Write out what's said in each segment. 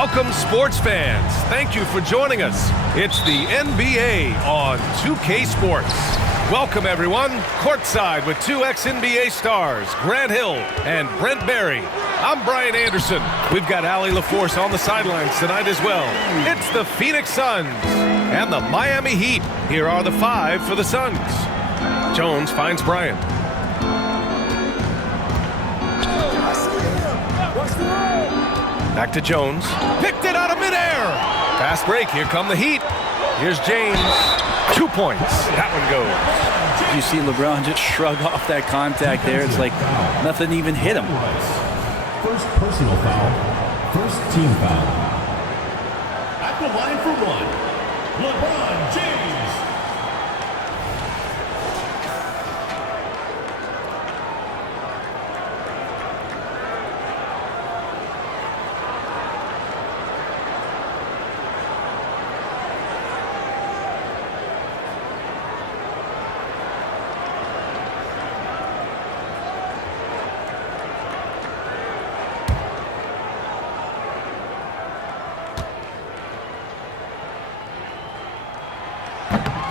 Welcome, sports fans. Thank you for joining us. It's the NBA on 2K Sports. Welcome, everyone. Courtside with two ex-NBA stars, Grant Hill and Brent Barry. I'm Brian Anderson. We've got Allie LaForce on the sidelines tonight as well. It's the Phoenix Suns and the Miami Heat. Here are the five for the Suns. Jones finds Bryant. Back to Jones. Picked it out of midair. Fast break. Here come the Heat. Here's James. 2 points. That one goes. You see LeBron just shrug off that contact there. It's like nothing even hit him. First personal foul. First team foul. At the line for one, LeBron James.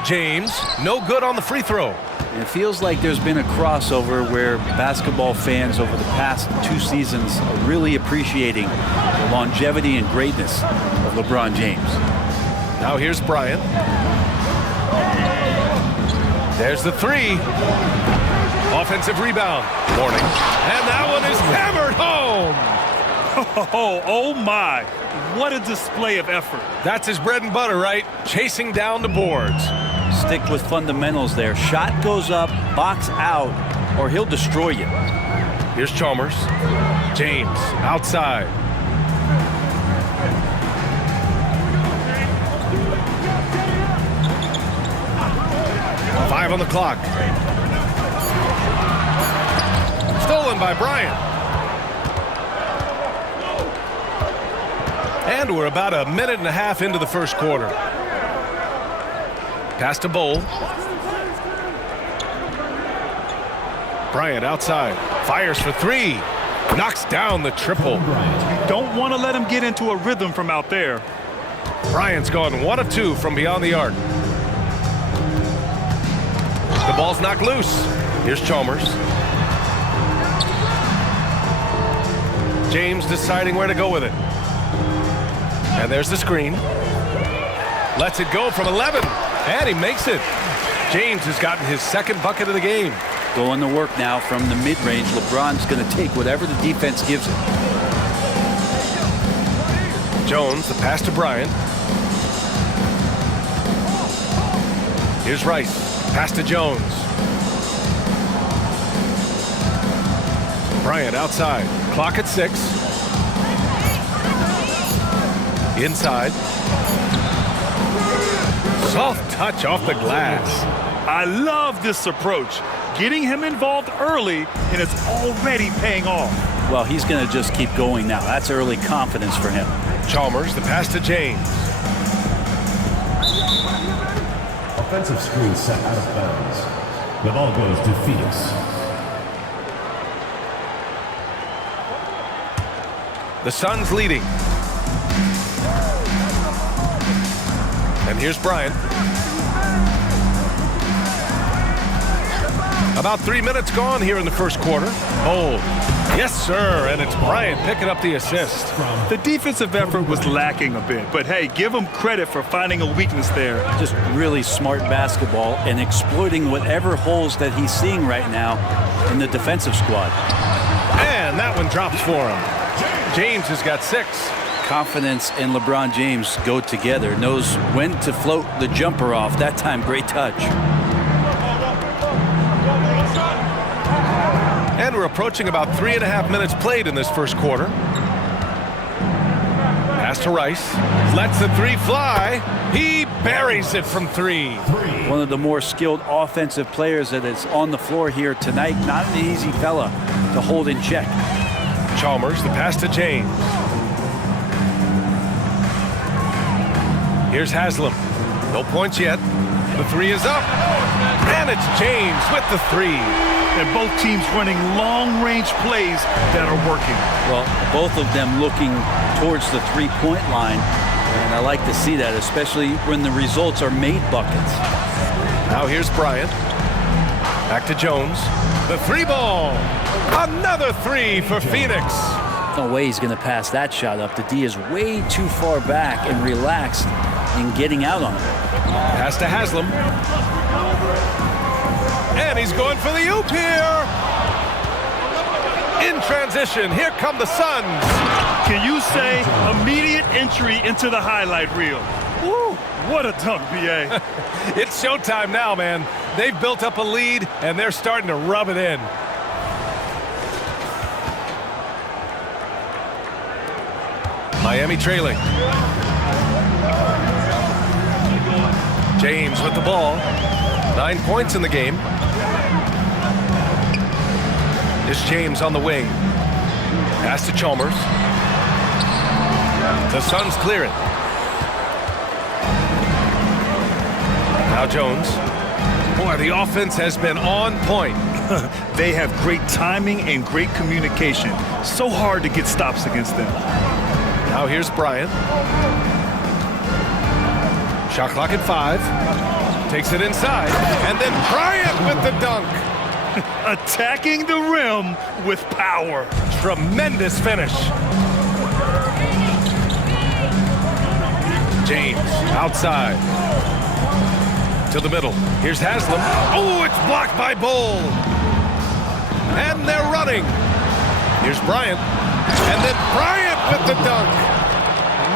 James, no good on the free throw. And it feels like there's been a crossover where basketball fans over the past 2 seasons are really appreciating the longevity and greatness of LeBron James. Now here's Bryant. There's the three. Offensive rebound. Morning. And that one is hammered home. Oh my. What a display of effort. That's his bread and butter, right? Chasing down the boards. Stick with fundamentals there. Shot goes up, box out, or he'll destroy you. Here's Chalmers. James outside. Five on the clock. Stolen by Bryant. And we're about a minute and a half into the first quarter. Pass to Bowl. Bryant outside. Fires for three. Knocks down the triple. Don't want to let him get into a rhythm from out there. Bryant's gone 1 of 2 from beyond the arc. The ball's knocked loose. Here's Chalmers. James deciding where to go with it. And there's the screen. Lets it go from 11. And he makes it. James has gotten his second bucket of the game. Going to work now from the mid-range. LeBron's going to take whatever the defense gives him. Jones, the pass to Bryant. Here's Rice. Pass to Jones. Bryant outside. Clock at 6. Inside. Soft touch off the glass. I love this approach. Getting him involved early, and it's already paying off. Well, he's going to just keep going now. That's early confidence for him. Chalmers, the pass to James. Offensive screen set out of bounds. The ball goes to Phoenix. The Suns leading. And here's Bryant. About 3 minutes gone here in the first quarter. Oh, yes, sir. And it's Bryant picking up the assist. The defensive effort was lacking a bit, but hey, give him credit for finding a weakness there. Just really smart basketball and exploiting whatever holes that he's seeing right now in the defensive squad. And that one drops for him. James has got 6. Confidence and LeBron James go together. Knows when to float the jumper off. That time, great touch. And we're approaching about 3.5 minutes played in this first quarter. Pass to Rice. Lets the three fly. He buries it from 3. One of the more skilled offensive players that is on the floor here tonight. Not an easy fella to hold in check. Chalmers, the pass to James. Here's Haslam. No points yet. The 3 is up. And it's James with the 3. and both teams running long-range plays that are working. Well, both of them looking towards the three-point line, and I like to see that, especially when the results are made buckets. Now here's Bryant. Back to Jones. The three ball. Another three for Phoenix. No way he's going to pass that shot up. The D is way too far back and relaxed in getting out on it. Pass to Haslam. And he's going for the oop here. In transition, here come the Suns. Can you say immediate entry into the highlight reel? Woo, what a dunk, B.A. It's showtime now, man. They've built up a lead, and they're starting to rub it in. Miami trailing. James with the ball. 9 points in the game. It's James on the wing. Pass to Chalmers. The Suns clear it. Now Jones. Boy, the offense has been on point. They have great timing and great communication. So hard to get stops against them. Now here's Bryant. Shot clock at 5. Takes it inside. And then Bryant with the dunk. Attacking the rim with power. Tremendous finish. James outside. To the middle. Here's Haslam. Oh, it's blocked by Bull. And they're running. Here's Bryant. And then Bryant with the dunk.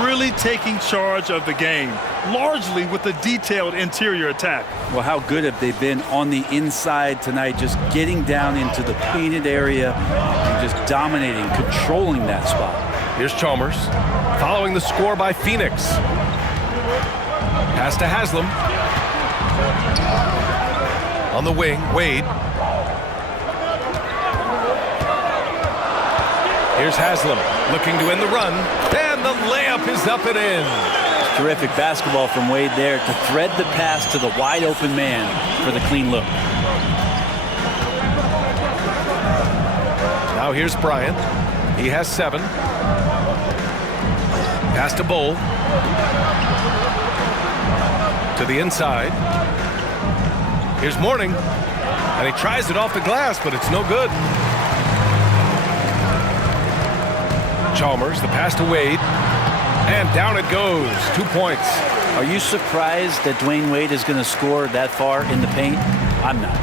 Really taking charge of the game, largely with a detailed interior attack. Well, how good have they been on the inside tonight, just getting down into the painted area and just dominating, controlling that spot. Here's Chalmers, following the score by Phoenix. Pass to Haslam. On the wing, Wade. Here's Haslam, looking to end the run, and the layup is up and in. Terrific basketball from Wade there to thread the pass to the wide open man for the clean look. Now here's Bryant. He has 7. Pass to Bull. To the inside. Here's Mourning. And he tries it off the glass, but it's no good. Chalmers, the pass to Wade. And down it goes. 2 points. Are you surprised that Dwayne Wade is going to score that far in the paint? I'm not.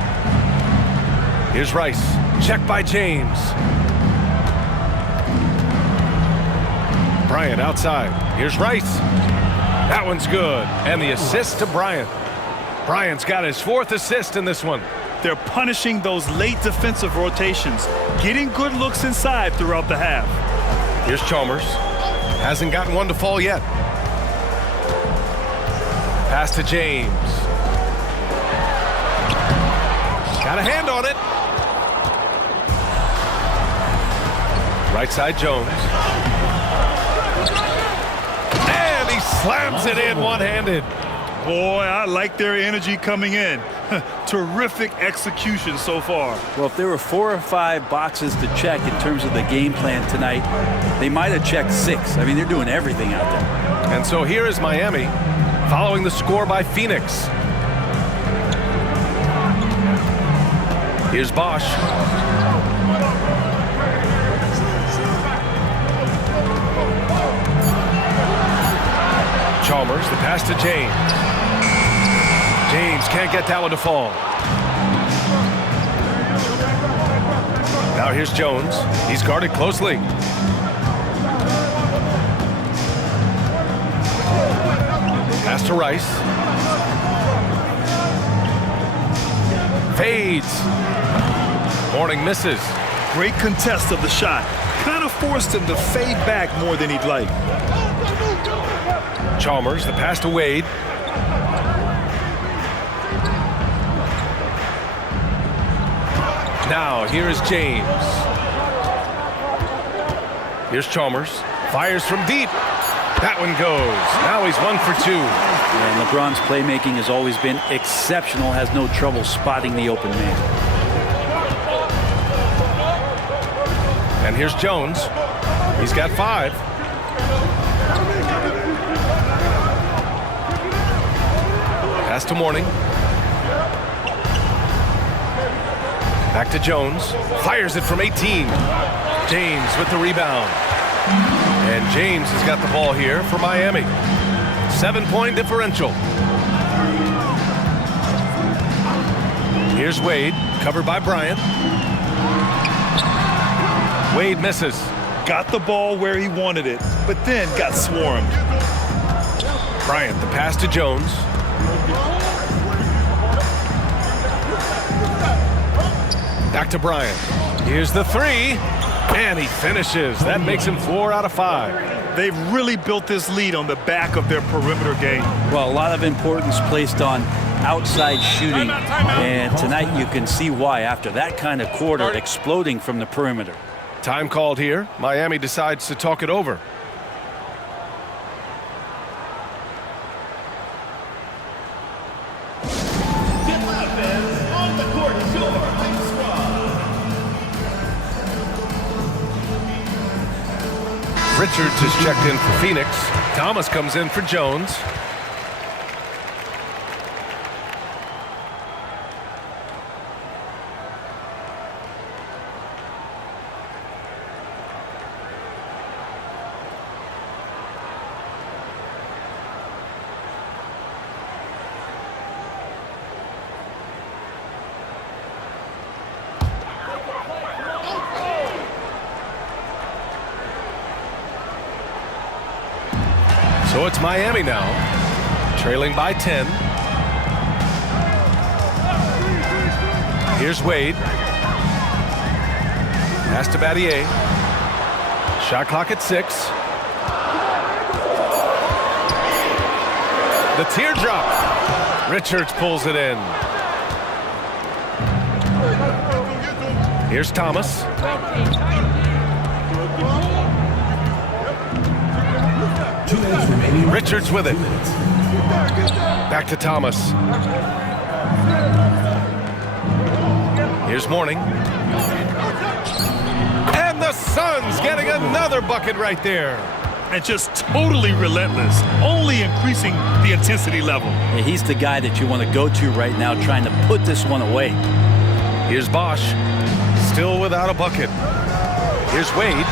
Here's Rice. Check by James. Bryant outside. Here's Rice. That one's good. And the assist to Bryant. Bryant's got his 4th assist in this one. They're punishing those late defensive rotations, getting good looks inside throughout the half. Here's Chalmers. Hasn't gotten one to fall yet. Pass to James. Got a hand on it. Right side Jones. And he slams it in one-handed. Boy, I like their energy coming in. Terrific execution so far. Well, if there were 4 or 5 boxes to check in terms of the game plan tonight, they might have checked 6. I mean, they're doing everything out there. And so here is Miami, following the score by Phoenix. Here's Bosch. Chalmers, the pass to James. James can't get that one to fall. Now here's Jones. He's guarded closely. Pass to Rice. Fades. Mourning misses. Great contest of the shot. Kind of forced him to fade back more than he'd like. Chalmers, the pass to Wade. Now, here is James. Here's Chalmers. Fires from deep. That one goes. Now he's 1 for 2. And LeBron's playmaking has always been exceptional. Has no trouble spotting the open man. And here's Jones. He's got 5. Pass to Mourning. Back to Jones. Fires it from 18. James with the rebound. And James has got the ball here for Miami. 7-point differential. Here's Wade, covered by Bryant. Wade misses. Got the ball where he wanted it, but then got swarmed. Bryant, the pass to Jones. Back to Bryant. Here's the 3, and he finishes. That makes him 4 out of 5. They've really built this lead on the back of their perimeter game. Well, a lot of importance placed on outside shooting, and tonight you can see why after that kind of quarter, exploding from the perimeter. Time called here. Miami decides to talk it over. Get loud, fans. On the court is your home squad. Richards is checked in for Phoenix. Thomas comes in for Jones. So it's Miami now, trailing by 10. Here's Wade. Pass to Battier. Shot clock at 6. The teardrop. Richards pulls it in. Here's Thomas. Richards with it. Back to Thomas. Here's Mourning. And the Suns getting another bucket right there. And just totally relentless, only increasing the intensity level. Yeah, he's the guy that you want to go to right now, trying to put this one away. Here's Bosch, still without a bucket. Here's Wade,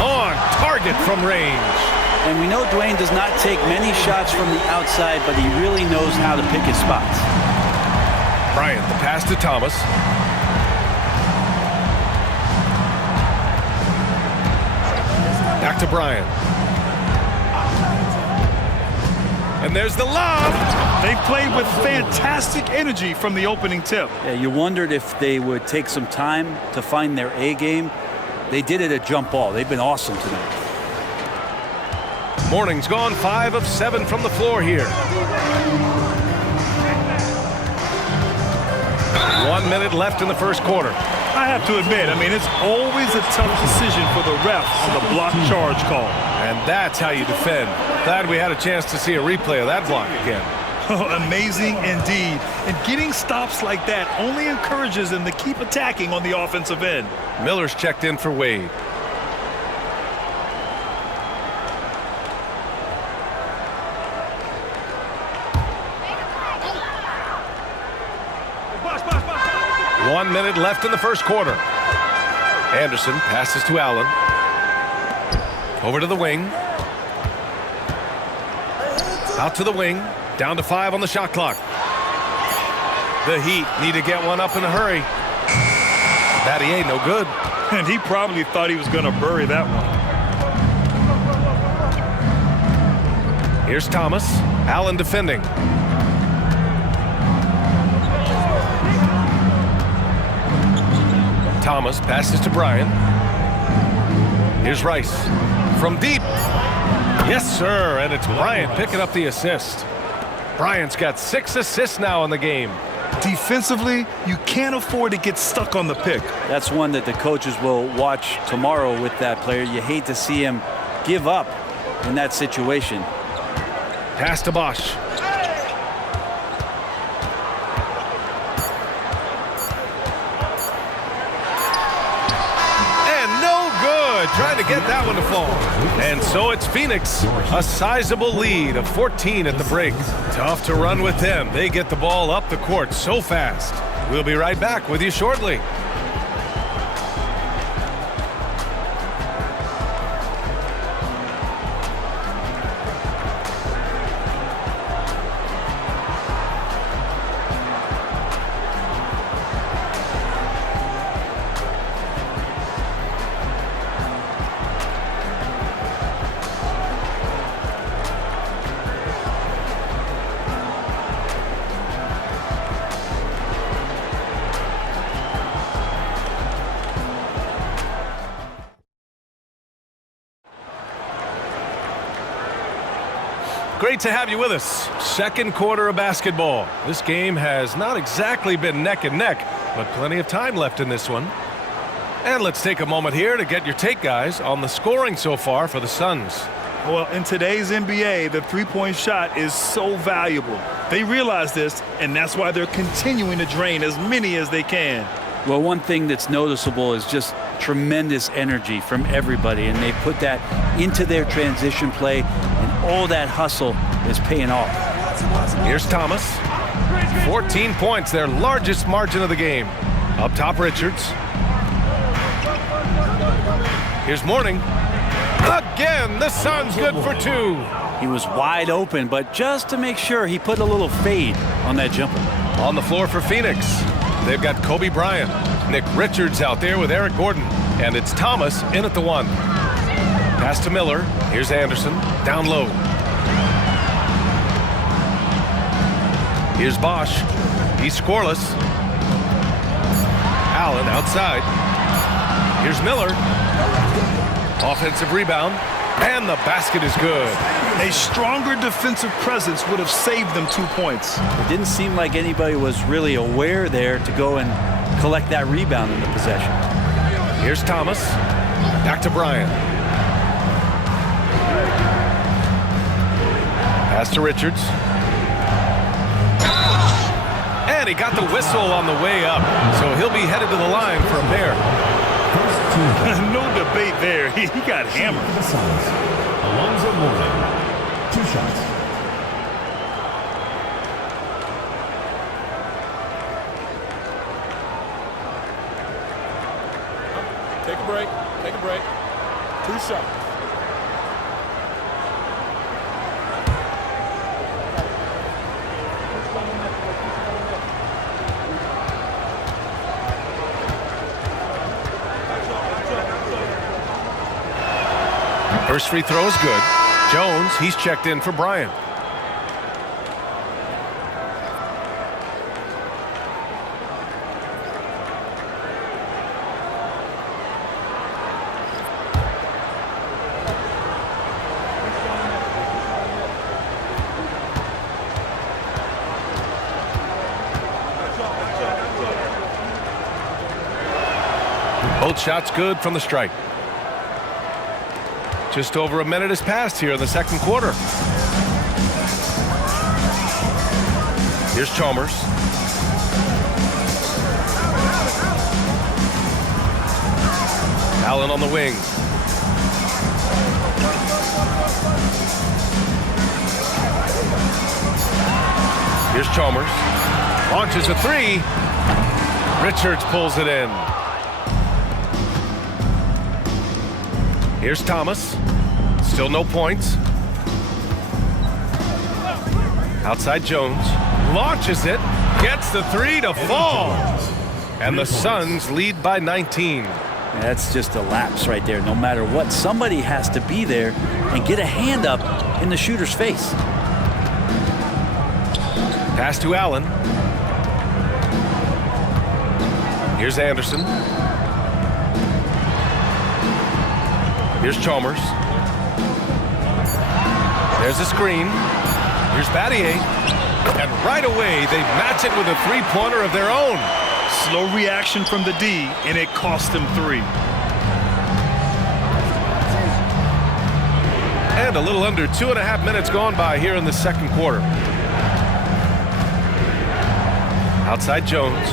on target from range. And we know Dwayne does not take many shots from the outside, but he really knows how to pick his spots. Bryant, the pass to Thomas. Back to Bryant. And there's the lob. They played with fantastic energy from the opening tip. Yeah, you wondered if they would take some time to find their A game. They did it at jump ball. They've been awesome tonight. Mourning's gone 5 of 7 from the floor here. 1 minute left in the first quarter. I have to admit, it's always a tough decision for the refs on the block charge call. And that's how you defend. Glad we had a chance to see a replay of that block again. Amazing indeed. And getting stops like that only encourages them to keep attacking on the offensive end. Miller's checked in for Wade. One minute left in the first quarter. Anderson passes to Allen. Over to the wing. Out to the wing. Down to 5 on the shot clock. The Heat need to get one up in a hurry. Battier, no good. And he probably thought he was going to bury that one. Here's Thomas. Allen defending. Thomas passes to Bryant. Here's Rice. From deep. Yes, sir. And it's Bryant picking up the assist. Bryant's got 6 assists now in the game. Defensively, you can't afford to get stuck on the pick. That's one that the coaches will watch tomorrow with that player. You hate to see him give up in that situation. Pass to Bosch. And no trying to get that one to fall. And so it's Phoenix, a sizable lead of 14 at the break. Tough to run with them. They get the ball up the court so fast. We'll be right back with you shortly. Great to have you with us. Second quarter of basketball. This game has not exactly been neck and neck, but plenty of time left in this one. And let's take a moment here to get your take, guys, on the scoring so far for the Suns. Well, in today's NBA, the three-point shot is so valuable. They realize this, and that's why they're continuing to drain as many as they can. Well, one thing that's noticeable is just tremendous energy from everybody, and they put that into their transition play, and all that hustle is paying off. Here's Thomas. 14 points, their largest margin of the game. Up top, Richards. Here's Mourning. Again, the Suns good for two. He was wide open, but just to make sure, he put a little fade on that jumper. On the floor for Phoenix, they've got Kobe Bryant, Nick Richards out there with Eric Gordon, and it's Thomas in at the one. Pass to Miller. Here's Anderson, down low. Here's Bosch. He's scoreless. Allen outside. Here's Miller. Offensive rebound, and the basket is good. A stronger defensive presence would have saved them 2 points. It didn't seem like anybody was really aware there to go and collect that rebound in the possession. Here's Thomas. Back to Bryant. Pass to Richards. And he got the whistle on the way up, so he'll be headed to the line for a pair. No debate there. He got hammered. The Suns. Alonzo Mourning. 2 shots. Take a break. Take a break. 2 shots. First free throw is good. Jones, he's checked in for Bryant. Both shots good from the stripe. Just over a minute has passed here in the second quarter. Here's Chalmers. Allen on the wing. Here's Chalmers. Launches a three. Richards pulls it in. Here's Thomas. Still no points. Outside Jones. Launches it. Gets the three to fall. And the Suns lead by 19. That's just a lapse right there. No matter what, somebody has to be there and get a hand up in the shooter's face. Pass to Allen. Here's Anderson. Here's Chalmers. There's a screen. Here's Battier. And right away, they match it with a three-pointer of their own. Slow reaction from the D, and it cost them 3. And a little under 2.5 minutes gone by here in the second quarter. Outside Jones.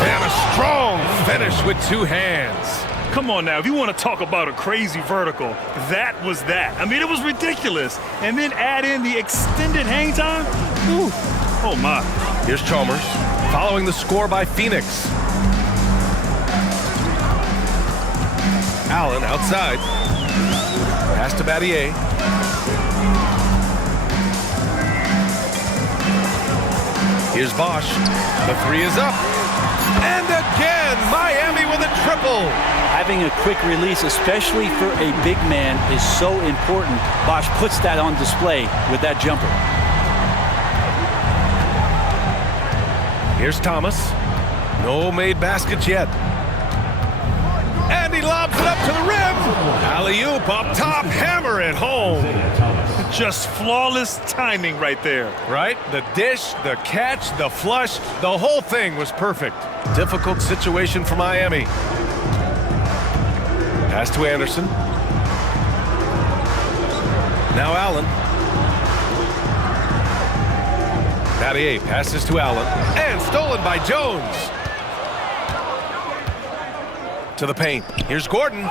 And a strong finish with two hands. Come on now, if you want to talk about a crazy vertical, that was that. I mean, it was ridiculous. And then add in the extended hang time. Ooh. Oh, my. Here's Chalmers following the score by Phoenix. Allen outside. Pass to Battier. Here's Bosch. The three is up. And again, Miami with a triple. Having a quick release, especially for a big man, is so important. Bosch puts that on display with that jumper. Here's Thomas. No made baskets yet. And he lobs it up to the rim. Alley-oop up top, hammer it home. Just flawless timing right there. Right? The dish, the catch, the flush, the whole thing was perfect. Difficult situation for Miami. Pass to Anderson. Now Allen. Battier passes to Allen. And stolen by Jones. To the paint. Here's Gordon.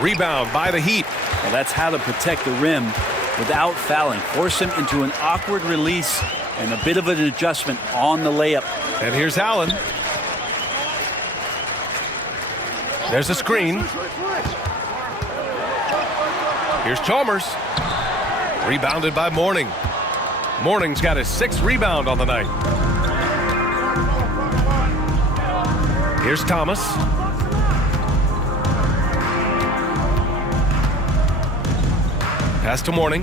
Rebound by the Heat. Well, that's how to protect the rim without fouling. Force him into an awkward release and a bit of an adjustment on the layup. And here's Allen. There's a screen. Here's Chalmers. Rebounded by Mourning. Mourning's got his 6th rebound on the night. Here's Thomas. Pass to Mourning.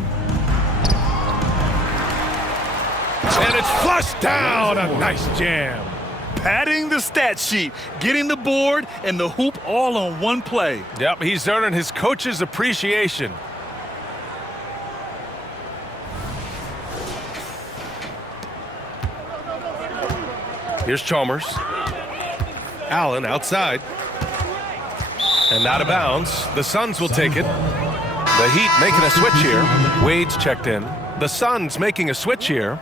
And it's flushed down. A nice jam. Padding the stat sheet, getting the board and the hoop all on one play. Yep, he's earning his coach's appreciation. Here's Chalmers. Allen outside. And out of bounds. The Suns will take it. The Heat making a switch here. Wade's checked in. The Suns making a switch here.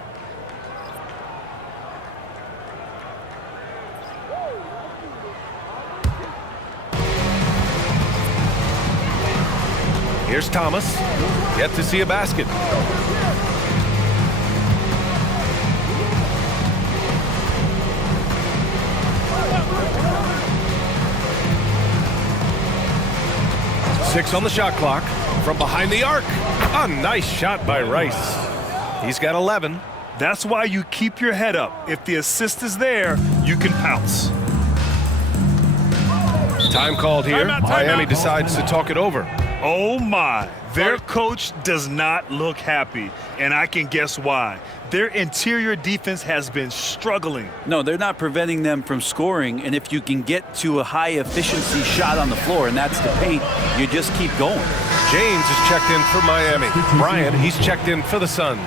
Here's Thomas. Yet to see a basket. Six on the shot clock. From behind the arc. A nice shot by Rice. He's got 11. That's why you keep your head up. If the assist is there, you can pounce. Time called here. Timeout, timeout. Miami decides to talk it over. Oh my, their coach does not look happy, and I can guess why. Their interior defense has been struggling. No, they're not preventing them from scoring, and if you can get to a high-efficiency shot on the floor, and that's the paint, you just keep going. James is checked in for Miami. Bryant, he's checked in for the Suns.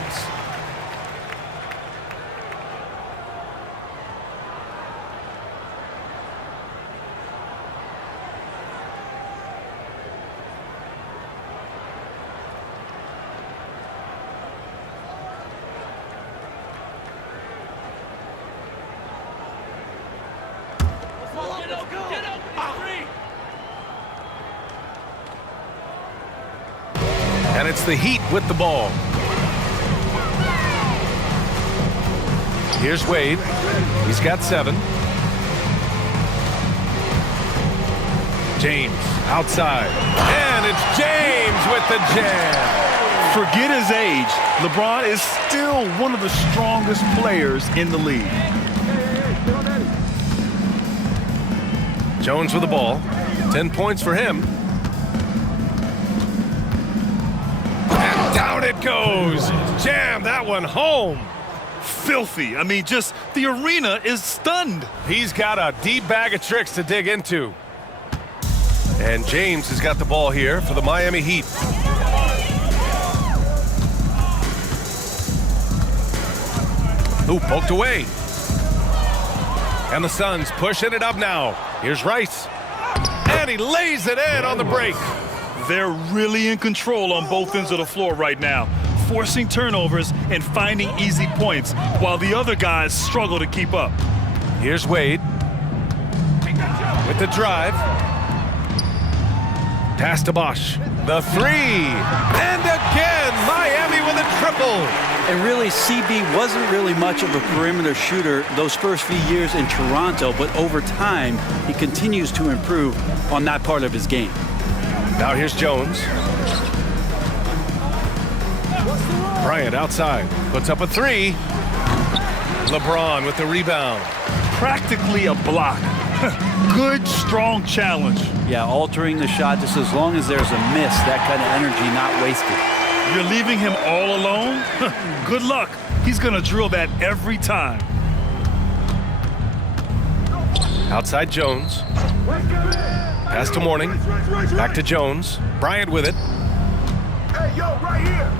And it's the Heat with the ball. Here's Wade. He's got 7. James outside. And it's James with the jam. Forget his age. LeBron is still one of the strongest players in the league. Jones with the ball. 10 points for him. And down it goes. Jam that one home. Filthy. I mean, just the arena is stunned. He's got a deep bag of tricks to dig into. And James has got the ball here for the Miami Heat. Ooh, poked away. And the Suns pushing it up now. Here's Rice. And he lays it in on the break. They're really in control on both ends of the floor right now, forcing turnovers and finding easy points while the other guys struggle to keep up. Here's Wade with the drive. Pass to Bosch. The three. And again, Miami with a triple. And really, CB wasn't really much of a perimeter shooter those first few years in Toronto, but over time, he continues to improve on that part of his game. Now here's Jones. Bryant outside. Puts up a three. LeBron with the rebound. Practically a block. Good, strong challenge. Yeah, altering the shot just as long as there's a miss, that kind of energy not wasted. You're leaving him all alone? Good luck. He's going to drill that every time. Outside Jones. Pass to Mourning. Back to Jones. Bryant with it. Hey, yo, right here.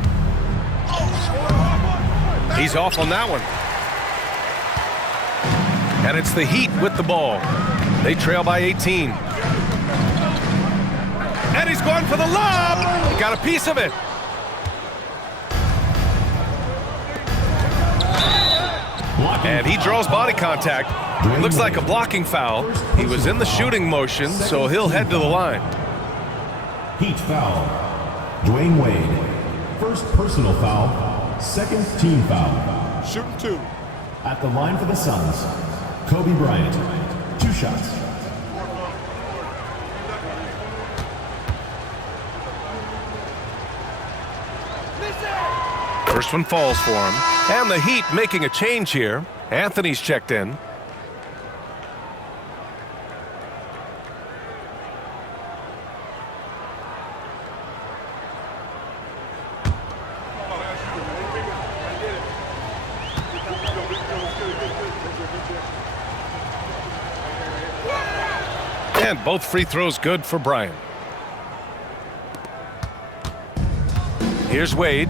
He's off on that one. And it's the Heat with the ball. They trail by 18. And he's going for the lob. He got a piece of it. And he draws body contact. It looks like a blocking foul. He was in the shooting motion, so he'll head to the line. Heat foul. Dwayne Wade. First personal foul. Second team foul. Shooting 2. At the line for the Suns, Kobe Bryant. 2 shots. First one falls for him. And the Heat making a change here. Anthony's checked in. And both free throws good for Bryant. Here's Wade.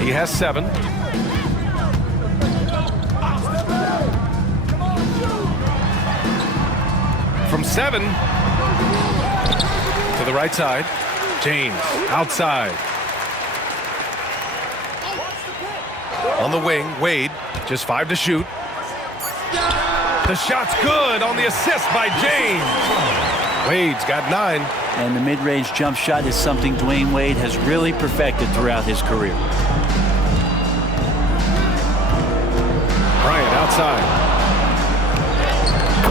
He has 7. From 7 to the right side. James outside. On the wing, Wade, just 5 to shoot. The shot's good on the assist by James. Wade's got 9. And the mid-range jump shot is something Dwayne Wade has really perfected throughout his career. Bryant outside.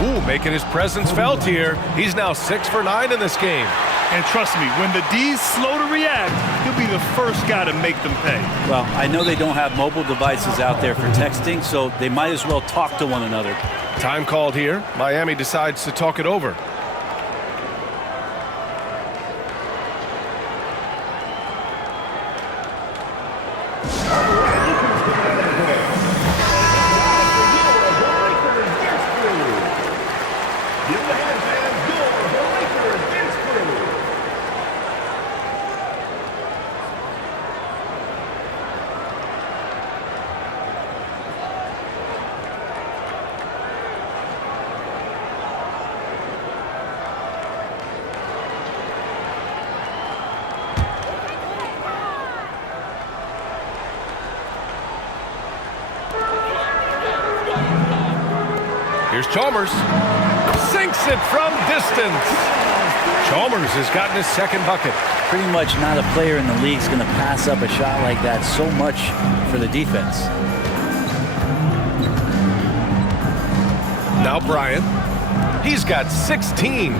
Ooh, making his presence felt here. He's now 6 for 9 in this game. And trust me, when the D's slow to react, he'll be the first guy to make them pay. Well, I know they don't have mobile devices out there for texting, so they might as well talk to one another. Time called here. Miami decides to talk it over. Here's Chalmers. Sinks it from distance. Chalmers has gotten his second bucket. Pretty much not a player in the league is going to pass up a shot like that so much for the defense. Now Bryant. He's got 16.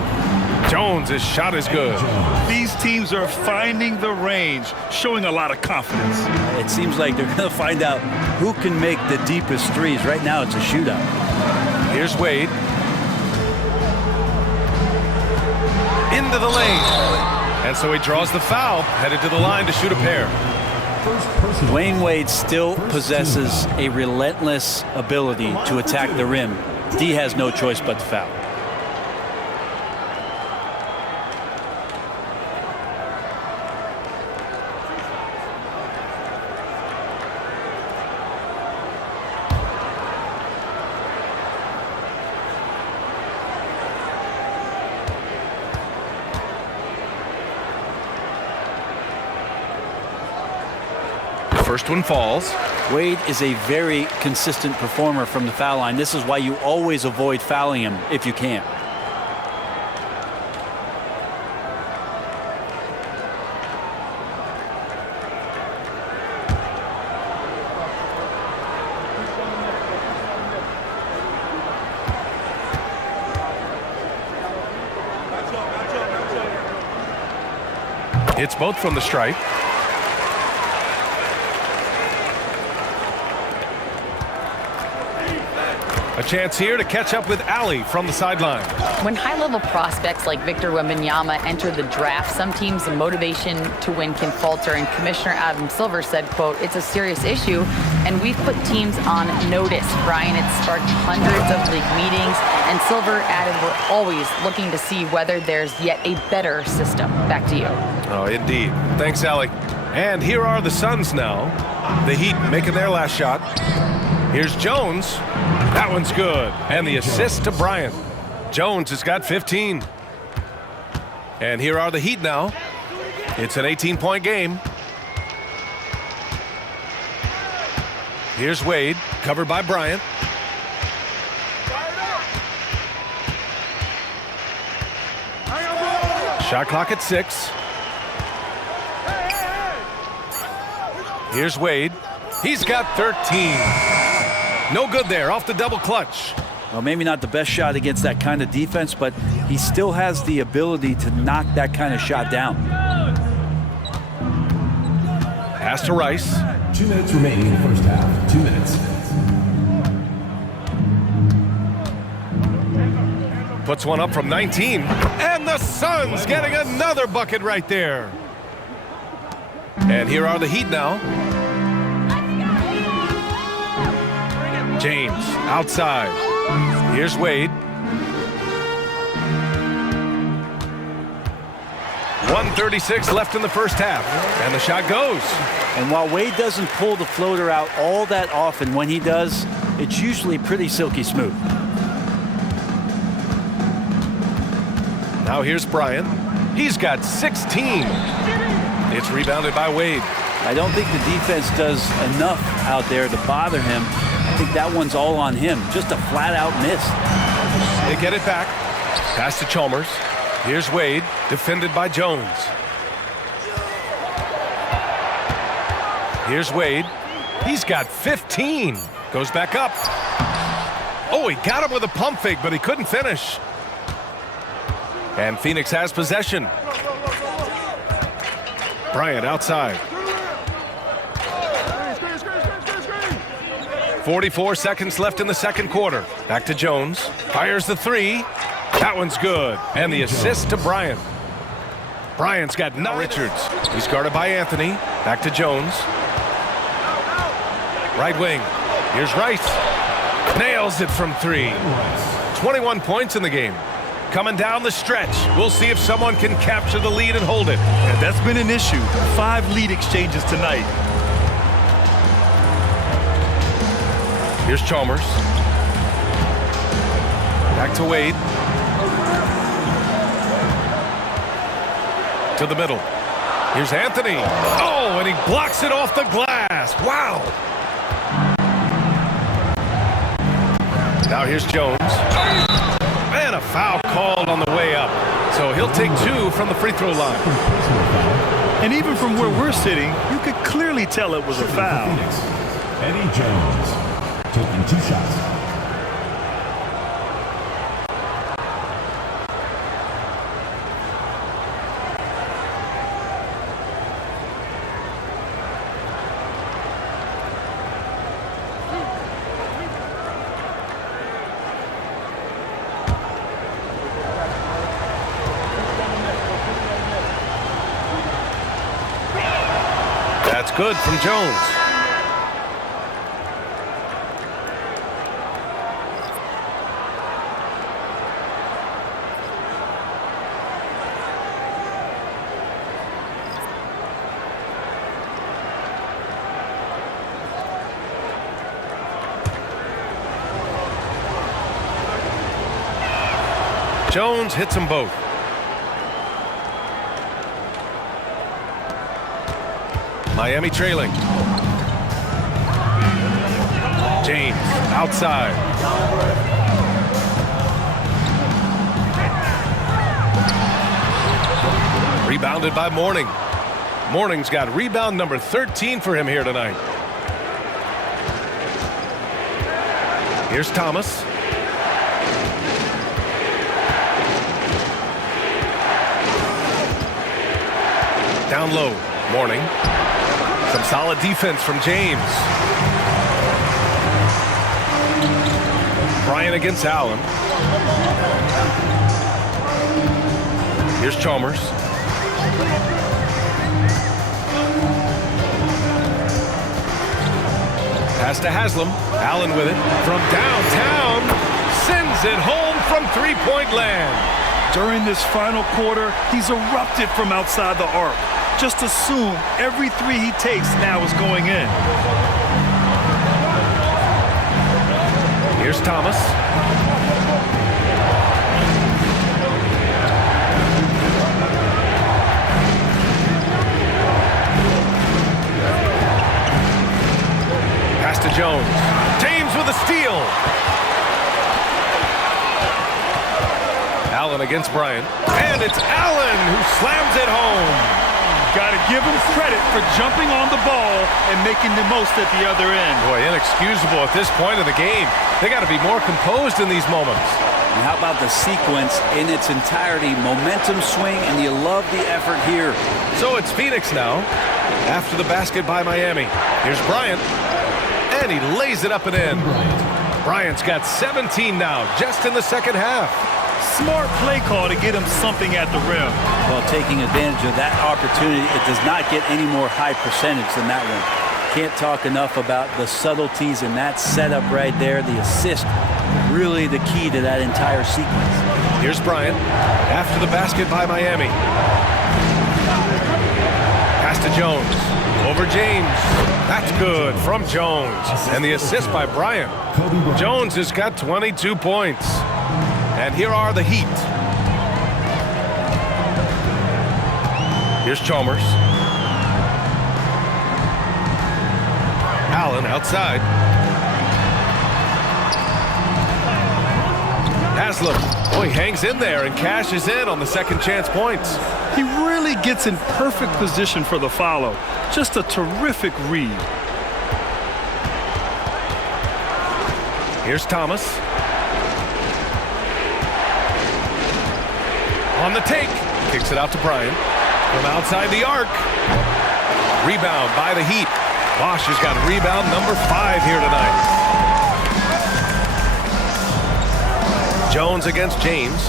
Jones' shot is good. These teams are finding the range, showing a lot of confidence. It seems like they're going to find out who can make the deepest threes. Right now it's a shootout. Here's Wade. Into the lane. And so he draws the foul, headed to the line to shoot a pair. Dwayne Wade still possesses a relentless ability to attack the rim. D has no choice but to foul. First one falls. Wade is a very consistent performer from the foul line. This is why you always avoid fouling him if you can. It's both from the stripe. A chance here to catch up with Ali from the sideline. When high-level prospects like Victor Wembanyama enter the draft, some teams' motivation to win can falter, and Commissioner Adam Silver said, quote, "It's a serious issue, and we've put teams on notice." Brian, it sparked hundreds of league meetings, and Silver added, "We're always looking to see whether there's yet a better system." Back to you. Oh, indeed. Thanks, Ali. And here are the Suns now. The Heat making their last shot. Here's Jones. That one's good. And the assist to Bryant. Jones has got 15. And here are the Heat now. It's an 18-point game. Here's Wade, covered by Bryant. Shot clock at 6. Here's Wade. He's got 13. No good there, off the double clutch. Well, maybe not the best shot against that kind of defense, but he still has the ability to knock that kind of shot down. Pass to Rice. 2 minutes remaining in the first half. 2 minutes. Puts one up from 19. And the Suns getting another bucket right there. And here are the Heat now. James outside. Here's Wade. 1:36 left in the first half. And the shot goes. And while Wade doesn't pull the floater out all that often, when he does, it's usually pretty silky smooth. Now here's Bryant. He's got 16. It's rebounded by Wade. I don't think the defense does enough out there to bother him. I think that one's all on him. Just a flat-out miss. They get it back. Pass to Chalmers. Here's Wade, defended by Jones. Here's Wade. He's got 15. Goes back up. Oh, he got him with a pump fake, but he couldn't finish. And Phoenix has possession. Bryant outside. 44 seconds left in the second quarter. Back to Jones. Fires the three. That one's good. And the assist to Bryant. Bryant's got no Richards. He's guarded by Anthony. Back to Jones. Right wing. Here's Rice. Nails it from 3. 21 points in the game. Coming down the stretch. We'll see if someone can capture the lead and hold it. And that's been an issue. 5 lead exchanges tonight. Here's Chalmers. Back to Wade. To the middle. Here's Anthony. Oh, and he blocks it off the glass. Wow. Now here's Jones. And a foul called on the way up. So he'll take 2 from the free throw line. And even from where we're sitting, you could clearly tell it was a foul. Eddie Jones taking 2 shots. That's good from Jones. Jones hits them both. Miami trailing. James outside. Rebounded by Mourning. Mourning's got rebound number 13 for him here tonight. Here's Thomas. Down low, Mourning. Some solid defense from James. Bryant against Allen. Here's Chalmers. Pass to Haslam. Allen with it from downtown. Sends it home from three-point land. During this final quarter, he's erupted from outside the arc. Just assume every three he takes now is going in. Here's Thomas. Pass to Jones. James with a steal. Allen against Bryant. And it's Allen who slams it home. Got to give him credit for jumping on the ball and making the most at the other end. Boy, inexcusable at this point of the game. They got to be more composed in these moments. And how about the sequence in its entirety? Momentum swing, and you love the effort here. So it's Phoenix now after the basket by Miami. Here's Bryant, and he lays it up and in. Bryant's got 17 now just in the second half. Smart play call to get him something at the rim. Well, taking advantage of that opportunity, it does not get any more high percentage than that one. Can't talk enough about the subtleties in that setup right there. The assist, really the key to that entire sequence. Here's Bryant after the basket by Miami. Pass to Jones. Over James. That's good from Jones. And the assist by Bryant. Jones has got 22 points. And here are the Heat. Here's Chalmers. Allen outside. Haslam. Oh, he hangs in there and cashes in on the second chance points. He really gets in perfect position for the follow. Just a terrific read. Here's Thomas. On the take. Kicks it out to Bryant. From outside the arc. Rebound by the Heat. Bosch has got rebound number 5 here tonight. Jones against James.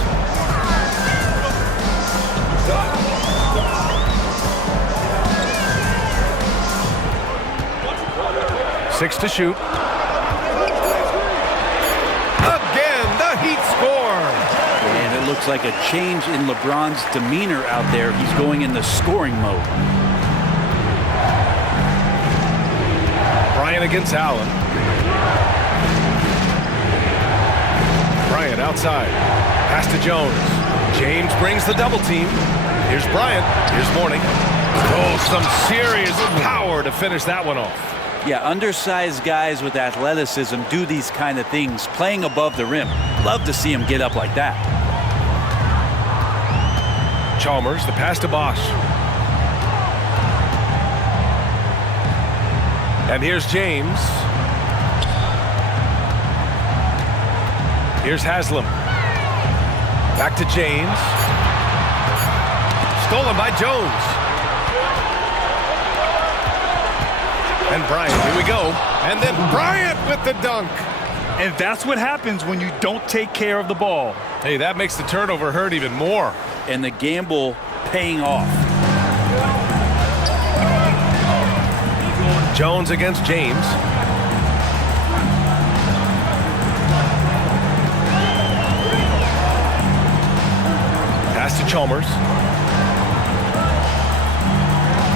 Six to shoot. Again, the Heat score. And it looks like a change in LeBron's demeanor out there. He's going in the scoring mode. Bryant against Allen. Bryant outside. Pass to Jones. James brings the double team. Here's Bryant. Here's Mourning. Oh, some serious power to finish that one off. Yeah, undersized guys with athleticism do these kind of things, playing above the rim. Love to see him get up like that. Chalmers, the pass to Bosch. And here's James. Here's Haslam. Back to James. Stolen by Jones. And Bryant, here we go. And then Bryant with the dunk. And that's what happens when you don't take care of the ball. Hey, that makes the turnover hurt even more. And the gamble paying off. Jones against James. Pass to Chalmers.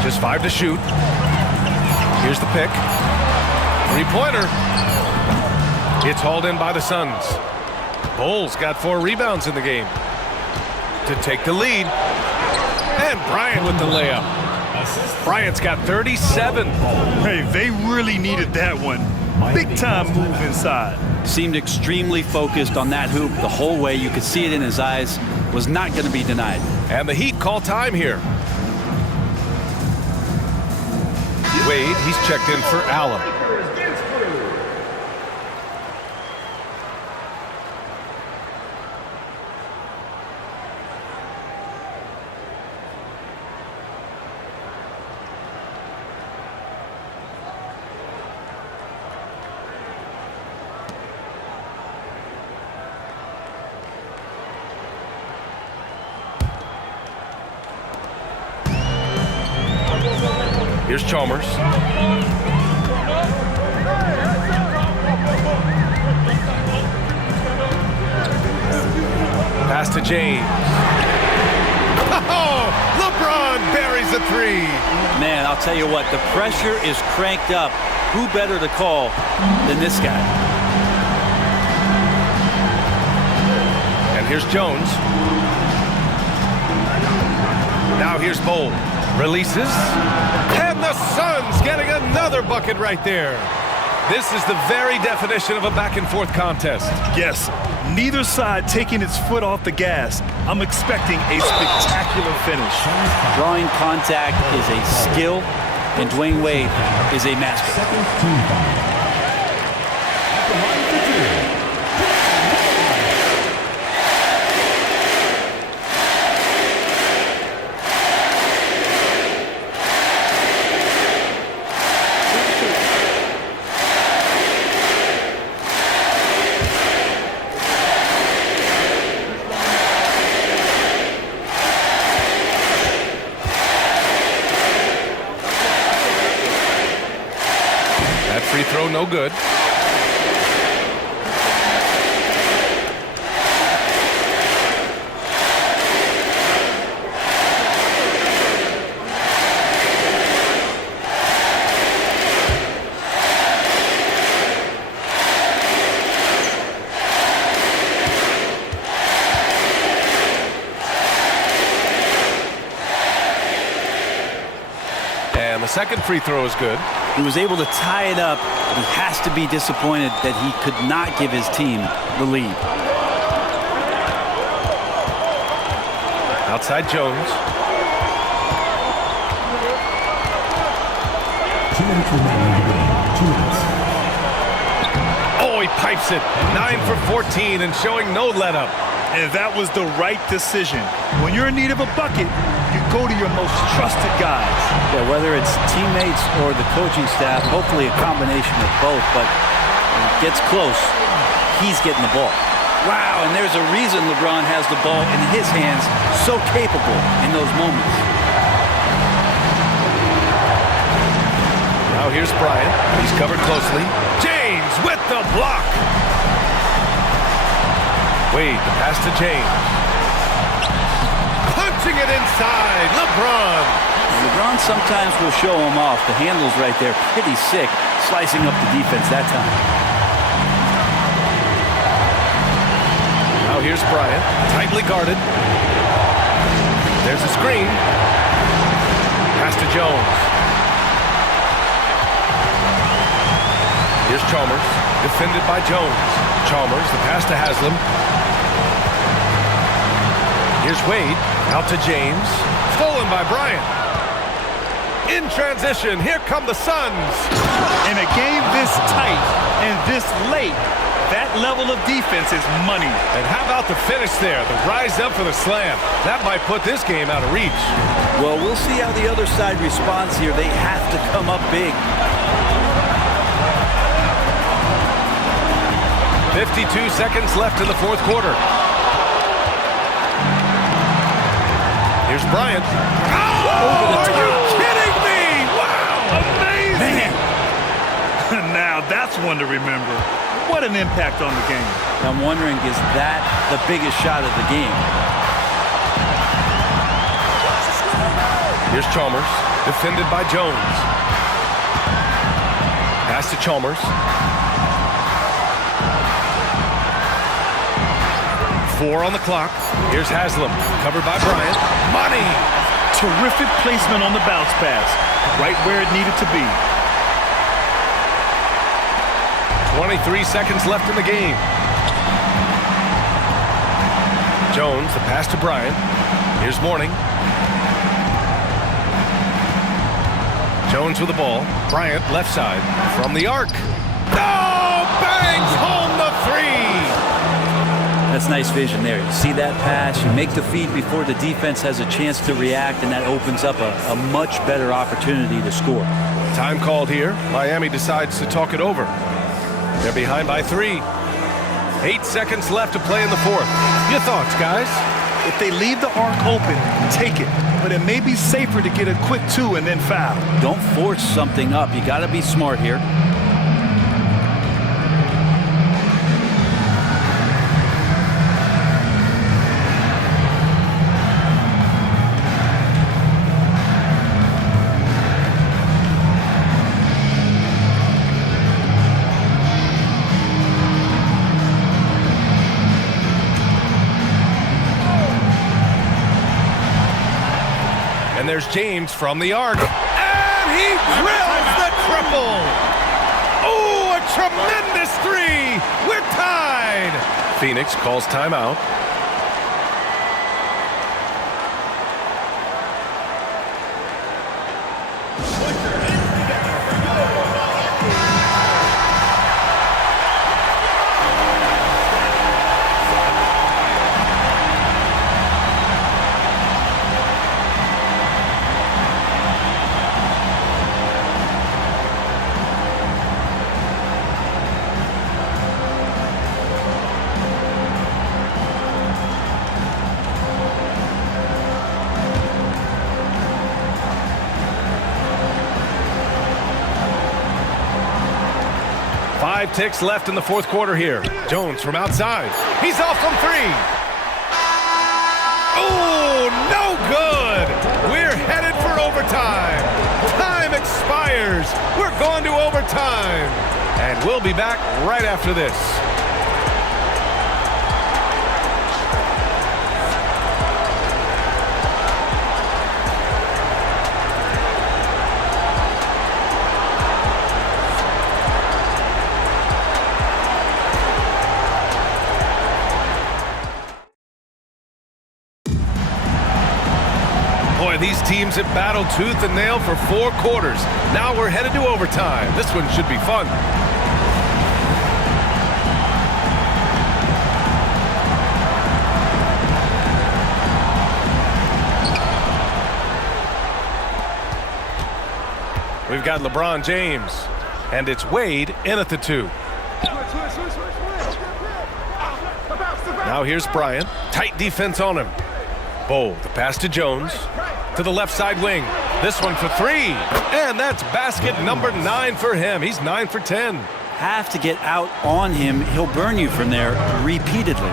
Just 5 to shoot. Here's the pick. Three-pointer. It's hauled in by the Suns. Bulls got 4 rebounds in the game to take the lead. And Bryant with the layup. Bryant's got 37. Hey, they really needed that one. Big time move inside. Seemed extremely focused on that hoop the whole way. You could see it in his eyes. Was not going to be denied. And the Heat call time here. Wade, he's checked in for Allen. Here's Chalmers. Pass to James. Oh, LeBron buries a three. Man, I'll tell you what, the pressure is cranked up. Who better to call than this guy? And here's Jones. Now here's Bold. Releases. And the Suns getting another bucket right there. This is the very definition of a back-and-forth contest. Yes, neither side taking its foot off the gas. I'm expecting a spectacular finish. Drawing contact is a skill, and Dwayne Wade is a master. Second team foul. At the line for two. Free throw, no good. And the second free throw is good. He was able to tie it up, but he has to be disappointed that he could not give his team the lead. Outside Jones. 2 minutes remaining in the game. 2 minutes. Oh, he pipes it. 9 for 14 and showing no let-up. And that was the right decision. When you're in need of a bucket, you go to your most trusted guys. Yeah, whether it's teammates or the coaching staff, hopefully a combination of both, but when it gets close, he's getting the ball. Wow, and there's a reason LeBron has the ball in his hands, so capable in those moments. Now here's Bryant. He's covered closely. James with the block. Wade, the pass to James. Punching it inside, LeBron. LeBron sometimes will show him off. The handle's right there, pretty sick, slicing up the defense that time. Now here's Bryant, tightly guarded. There's a screen. Pass to Jones. Here's Chalmers, defended by Jones. Chalmers, the pass to Haslam. Here's Wade, out to James. Stolen by Bryant. In transition, here come the Suns. In a game this tight and this late, that level of defense is money. And how about the finish there? The rise up for the slam. That might put this game out of reach. Well, we'll see how the other side responds here. They have to come up big. 52 seconds left in the fourth quarter. Here's Bryant. Oh, are you kidding me? Wow! Amazing! Now that's one to remember. What an impact on the game. I'm wondering, is that the biggest shot of the game? Here's Chalmers, defended by Jones. Pass to Chalmers. Four on the clock. Here's Haslam, covered by Bryant. Money! Terrific placement on the bounce pass. Right where it needed to be. 23 seconds left in the game. Jones, the pass to Bryant. Here's Mourning. Jones with the ball. Bryant, left side, from the arc. Oh, bangs home the three! That's nice vision there. You see that pass, you make the feed before the defense has a chance to react, and that opens up a much better opportunity to score. Time called here. Miami decides to talk it over. They're behind by 3. 8 seconds left to play in the fourth. Your thoughts, guys? If they leave the arc open, take it. But it may be safer to get a quick 2 and then foul. Don't force something up. You got to be smart here. And there's James from the arc. And he drills the triple. Oh, a tremendous 3. We're tied. Phoenix calls timeout. Five ticks left in the fourth quarter here. Jones from outside. He's off from 3. Oh, no good. We're headed for overtime. Time expires. We're going to overtime. And we'll be back right after this. Boy, these teams have battled tooth and nail for 4 quarters. Now we're headed to overtime. This one should be fun. We've got LeBron James, and it's Wade in at the 2. Now here's Bryant. Tight defense on him. Bowl, the pass to Jones. To the left side wing. This one for 3. And that's basket number 9 for him. He's 9 for 10. Have to get out on him. He'll burn you from there repeatedly.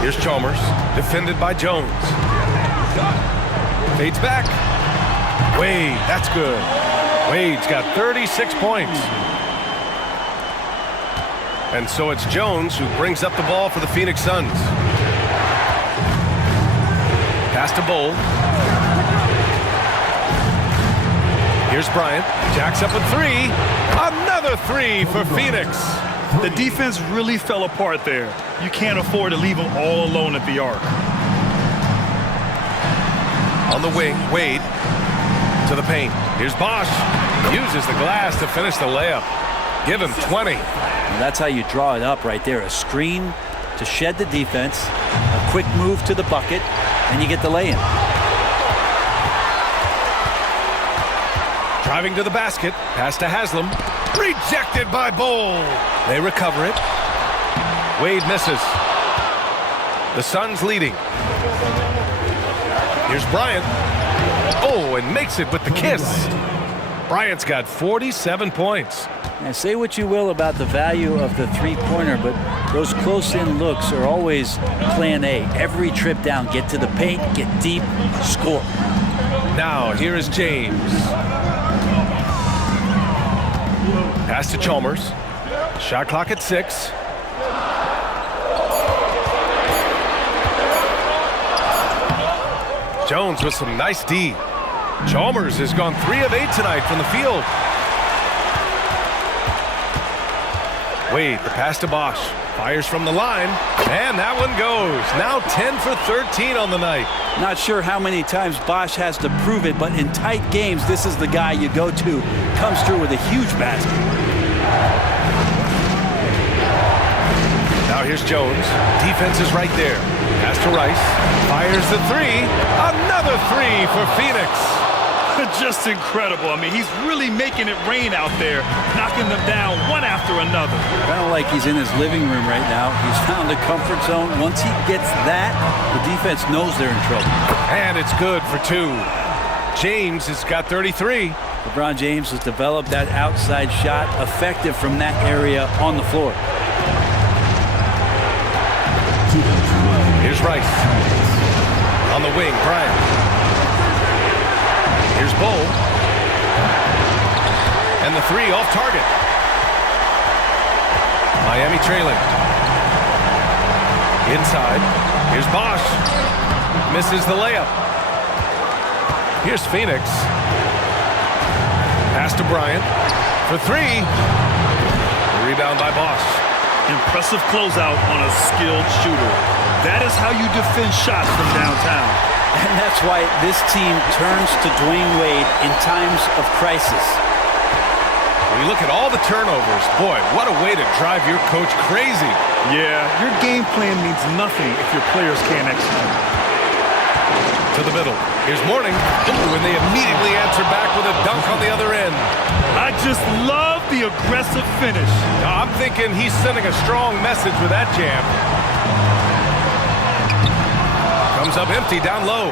Here's Chalmers, defended by Jones. Fades back. Wade, that's good. Wade's got 36 points. And so it's Jones who brings up the ball for the Phoenix Suns. Pass to Bowl. Here's Bryant. Jacks up a 3. Another 3 for Phoenix. The defense really fell apart there. You can't afford to leave them all alone at the arc. On the wing, Wade to the paint. Here's Bosch. Uses the glass to finish the layup. Give him 20. And that's how you draw it up right there. A screen to shed the defense, a quick move to the bucket, and you get the lay-in. Driving to the basket. Pass to Haslam. Rejected by Bowl. They recover it. Wade misses. The Suns leading. Here's Bryant. Oh, and makes it with the kiss. Bryant's got 47 points. Now, say what you will about the value of the three-pointer, but those close-in looks are always plan A. Every trip down, get to the paint, get deep, score. Now, here is James. Pass to Chalmers. Shot clock at 6. Jones with some nice D. Chalmers has gone 3 of 8 tonight from the field. Wade, the pass to Bosch. Fires from the line, and that one goes. Now 10 for 13 on the night. Not sure how many times Bosch has to prove it, but in tight games, this is the guy you go to. Comes through with a huge basket. Now here's Jones. Defense is right there. Pass to Rice. Fires the three. Another three for Phoenix. Just incredible. I mean, he's really making it rain out there, knocking them down one after another. Kind of like he's in his living room right now. He's found a comfort zone. Once he gets that, the defense knows they're in trouble. And it's good for two. James has got 33. LeBron James has developed that outside shot, effective from that area on the floor. Here's Rice. On the wing, Bryant. Here's Bull. And the three off target. Miami trailing. Inside. Here's Bosch. Misses the layup. Here's Phoenix. Pass to Bryant. For three. Rebound by Bosch. Impressive closeout on a skilled shooter. That is how you defend shots from downtown. And that's why this team turns to Dwayne Wade in times of crisis. When you look at all the turnovers, boy, what a way to drive your coach crazy. Yeah, your game plan means nothing if your players can't execute. To the middle. Here's Mourning. And they immediately answer back with a dunk on the other end. I just love the aggressive finish. Now, I'm thinking he's sending a strong message with that jam. Comes up empty down low.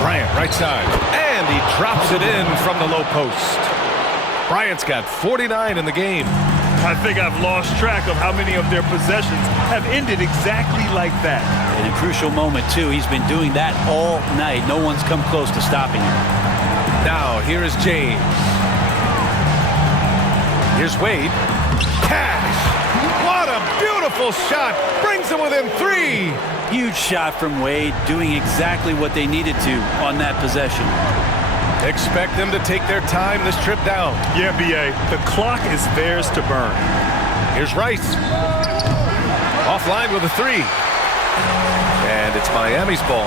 Bryant, right side. And he drops it in from the low post. Bryant's got 49 in the game. I think I've lost track of how many of their possessions have ended exactly like that. In a crucial moment, too. He's been doing that all night. No one's come close to stopping him. Now, here is James. Here's Wade. Cash! What a beautiful shot! Brings them within three! Huge shot from Wade, doing exactly what they needed to on that possession. Expect them to take their time this trip down. Yeah, B.A., the clock is theirs to burn. Here's Rice. Offline with a three. And it's Miami's ball.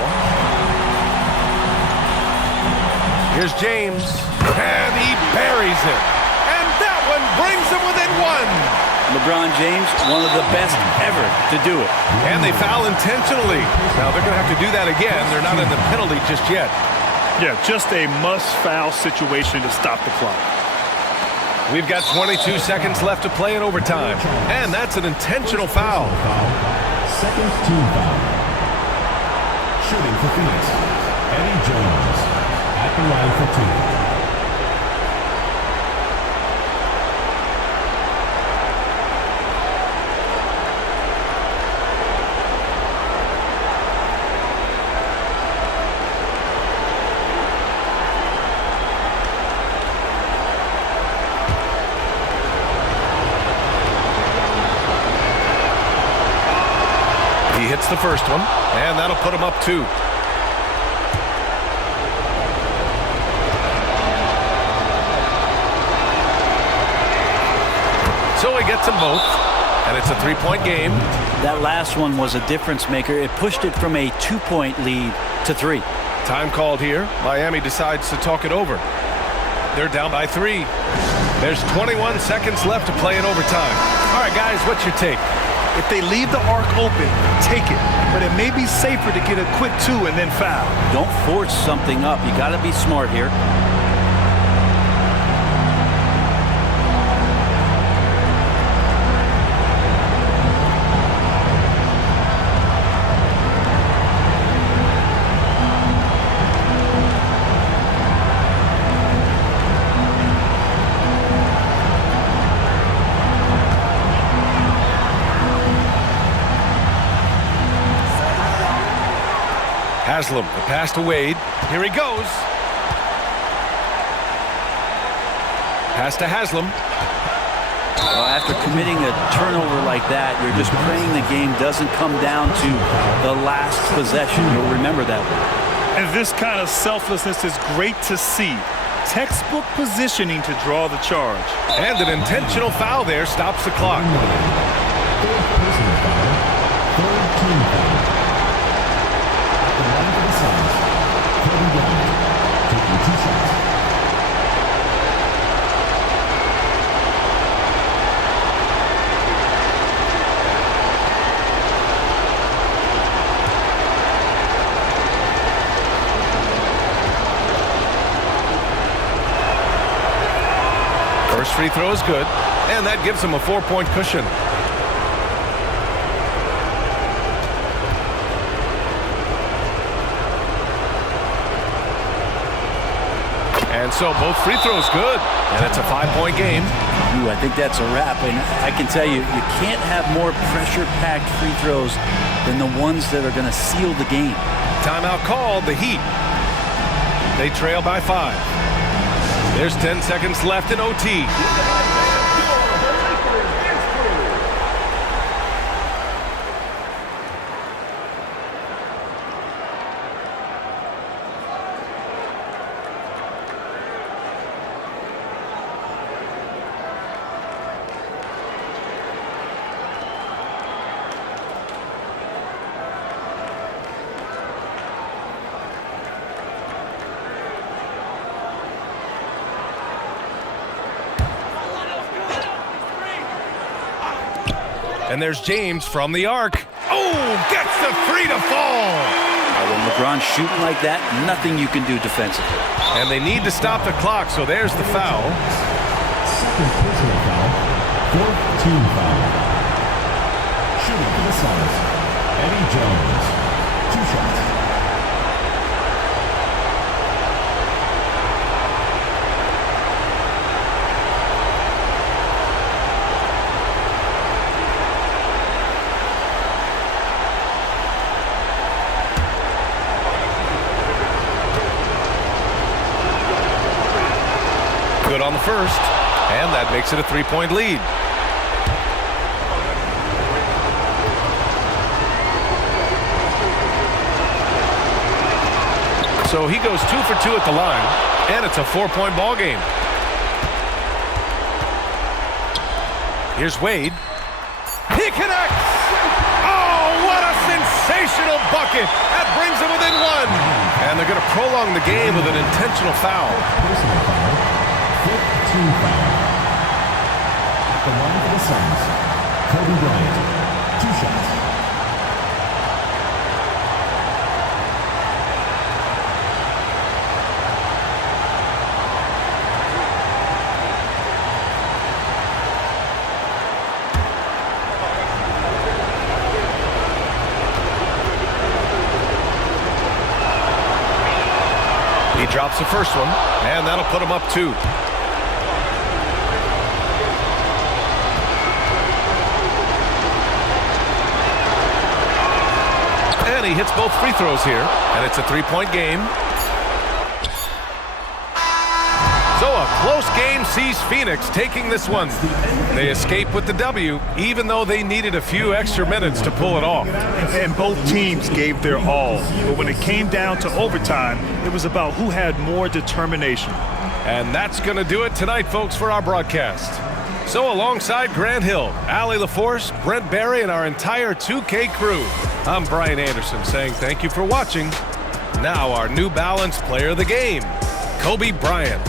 Here's James. And he buries it. And that one brings them within one. LeBron James, one of the best ever to do it. And they foul intentionally. Now they're going to have to do that again. They're not in the penalty just yet. Yeah, just a must-foul situation to stop the clock. We've got 22 seconds left to play in overtime. And that's an intentional foul. Second team foul. Shooting for Phoenix, Eddie Jones at the line for two. He hits the first one, and that'll put him up two. So he gets them both, and it's a three-point game. That last one was a difference maker. It pushed it from a two-point lead to three. Time called here. Miami decides to talk it over. They're down by three. There's 21 seconds left to play in overtime. All right, guys, what's your take? If they leave the arc open, take it. But it may be safer to get a quick two and then foul. Don't force something up. You got to be smart here. Haslem, the pass to Wade. Here he goes. Pass to Haslem. Well, after committing a turnover like that, you're just praying the game doesn't come down to the last possession. You'll remember that one. And this kind of selflessness is great to see. Textbook positioning to draw the charge. And an intentional foul there stops the clock. Third personal foul. Third team foul. At the line for the Suns, Kobe Bryant, taking 2 shots. First free throw is good, and that gives him a 4-point cushion. And so both free throws good, and it's a 5-point game. Ooh, I think that's a wrap, and I can tell you, you can't have more pressure-packed free throws than the ones that are going to seal the game. Timeout called, the Heat. They trail by 5. There's 10 seconds left in OT. And there's James from the arc. Oh, gets the 3 to fall. When LeBron's shooting like that, nothing you can do defensively. And they need to stop the clock, so there's the foul. Second personal foul. Fourth team foul. Shooting for the Suns, Eddie Jones. 2 shots. Good on the first, and that makes it a 3-point lead. So he goes 2 for 2 at the line, and it's a 4-point ball game. Here's Wade. He connects! Oh, what a sensational bucket! That brings him within 1. And they're going to prolong the game with an intentional foul. Personal foul. Fifth team foul. At the line for the Suns, Kobe Bryant. 2 shots. He drops the first one, and that'll put him up 2. And he hits both free throws here, and it's a 3-point game. So a close game sees Phoenix taking this one. They escape with the W, even though they needed a few extra minutes to pull it off. And both teams gave their all. But when it came down to overtime, it was about who had more determination. And that's going to do it tonight, folks, for our broadcast. So alongside Grant Hill, Allie LaForce, Brent Barry, and our entire 2K crew, I'm Brian Anderson saying thank you for watching. Now our New Balance player of the game, Kobe Bryant.